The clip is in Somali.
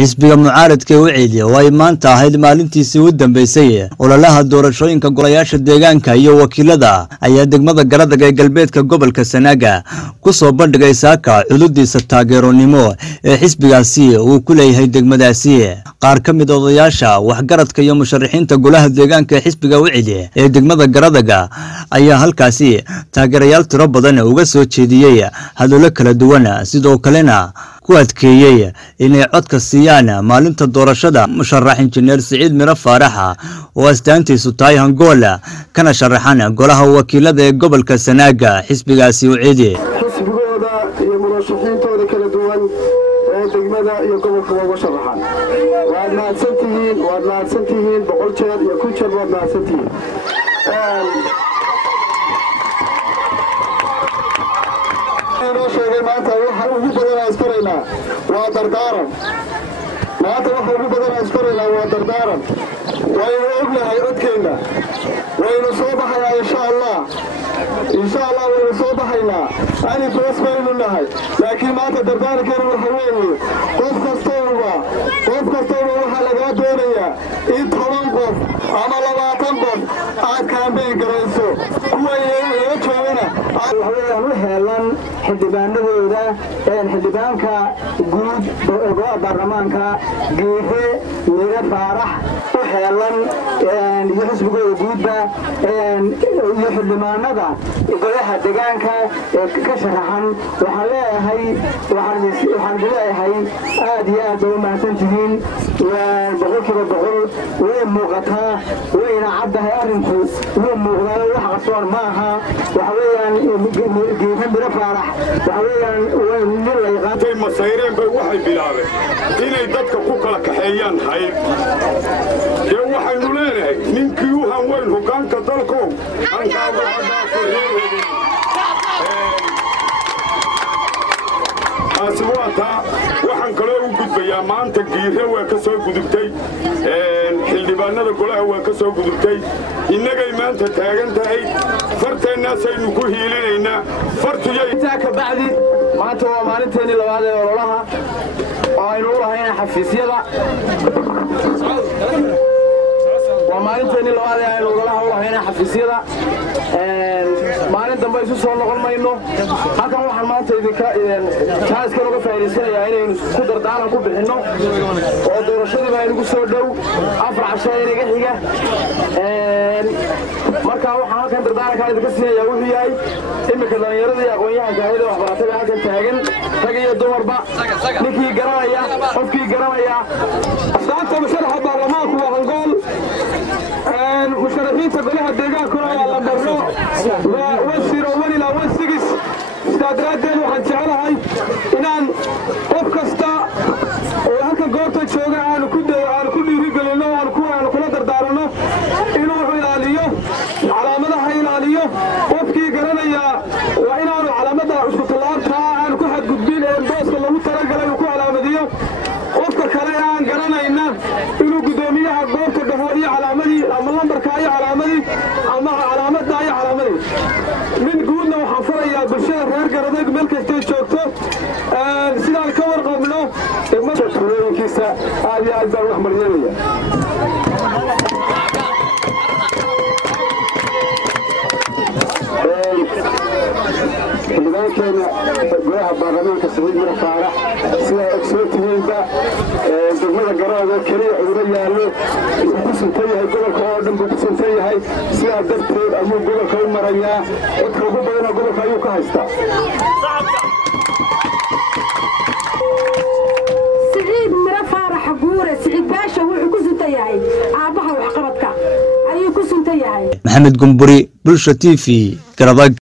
xisbiga mucaaradka ee Wiciid oo ay maanta ahayd maalintiisii u dambeysay ololaha doorashooyinka golayaasha deegaanka iyo wakiilada ayaa degmada Garadag ee galbeedka gobolka Sanaaga ku soo bandhigay saaka culudiisa taageeronimo ee xisbigaasi uu ku leeyahay degmadaasi. qaar ka mid ah odayaasha waxgaradka iyo musharaxiinta golaha deegaanka ee xisbiga Wiciid ee degmada Garadag ayaa halkaasi taageerayaal tiro badan uga soo jeediyay hadallo kala duwan sidoo kalena ku adkeeyay inay codka siiyaan maalinta doorashada musharax injineer Saciid Miro Faarax oo astaantiisu tahay Angola kana sharaxan golaha wakiilada ee gobolka Sanaaga xisbigaasi Wiciid xisbigooda iyo murashaxiintooda kala duwan ee degmada iyo gobolka uga sharaxan waad mahadsantihiin boqol jeer iyo kun jeer waad mahadsantihiin maanta waxa ugu badan askarayna waa dardaaran waynu ognahay codkeena waynu soo baxaynaa insha Allah waynu soo baxaynaa ani foos baynu nahay laakiin maanta dardaarankeena waxa weeye qof kastooba waxa laga doonayaa in 10 qof ama 20 qof aad kaambeyn garayso kuwa ay joogana waxaan heelan xildhibaanadooda xildhibaanka guud ee baarlamaanka Geehe Miro Faarax u heelan iyo xisbigooda guudba iyo xildhibaanada golaha deegaanka ka sharaxan waxaan leeyahay aad iyo aad u mahadsantihiin boqolkiiba boqol way muuqataa wayna caddahay arrinku wuu muuqdaa wax qarsoon maaha waxa weeyaan Geehe Miro Faarax waxa weeyaan nin la yaqaan masayreen bay waxay bilaabeen inay dadka ku kala kaxeeyaan hayb ee waxaynu leenahay ninkii u hanweyn hoggaanka dalkow halkaaba aswaata waxaan kaloo u gudbayaa maanta Geehe waa ka soo gudubtay xildhibaanada golaha waa ka soo gudubtay innagay maanta taagan tahay farteennaasaynu ku hiilinaynaa fartiyay ka bacdi maanta waa maalinteennii labaad ee ololaha oo aynu u lahayn xafiisyada maalin dambe isu soo noqon mayno halkan waxaan maanta idinka taaskan uga faa'iideysanayaa inaynu ku dardaaran ku bixinno oo doorashadii baa inagu soo dhow 4 casho inaga xiga markaa waxaan halkan dardaaranka idinka siinayaa wuxuu yahay imika dhalinyarada iyo aqoon-yahanka ahayda waxbarashada halkan taagan rag iyo dumarba ninkii garanaya qofkii garanaya astaanta musharaxa baarlamaanku waa Angool musharaxiinta golaha deegaanka waa la barno wasiro walila wasigis istaadraadeed waxaan jecelahay inaan qof kasta oo halkan goobta jooga aan ku dhiirigelino aan kula dardaarano inuu ilaaliyo calaamadaha ilaaliyo qofkii garanaya waa inaanu calaamada isku talaabta aan ku xadgudbin ee booska lagu talagalay ku calaamadiyo qofka kale aan garanayna inuu gudoomiyaha goobta dhaho iyo calaamadii ama lambarka iyo calaamadii ama calaamada iyo calaamadii min guudna waxaan farayaa bulshada reer Garadag meel kasta joogto sidaan ka warqabno degmada tuulooyinkiisa aad iyo aad baan wax maryeelaya xildhibaankeena golaha baarlamaanka Saciid Miro Faarax sida ogsootihiinba degmada Garadag kaliya uga yaalo ku suntan yahay gobolka oo dhan ku suntan yahay sidaa darteed ayuu gobolka u marayaa codka ugu badan gobolka ayuu ka haystaa Saciid Miro Faarax guure Saciid Baasha wuxuu ku suntan yahay aabaha wax qabadka ayuu ku suntan yahay Maxamed Gumburi Bulsho TV Garadag.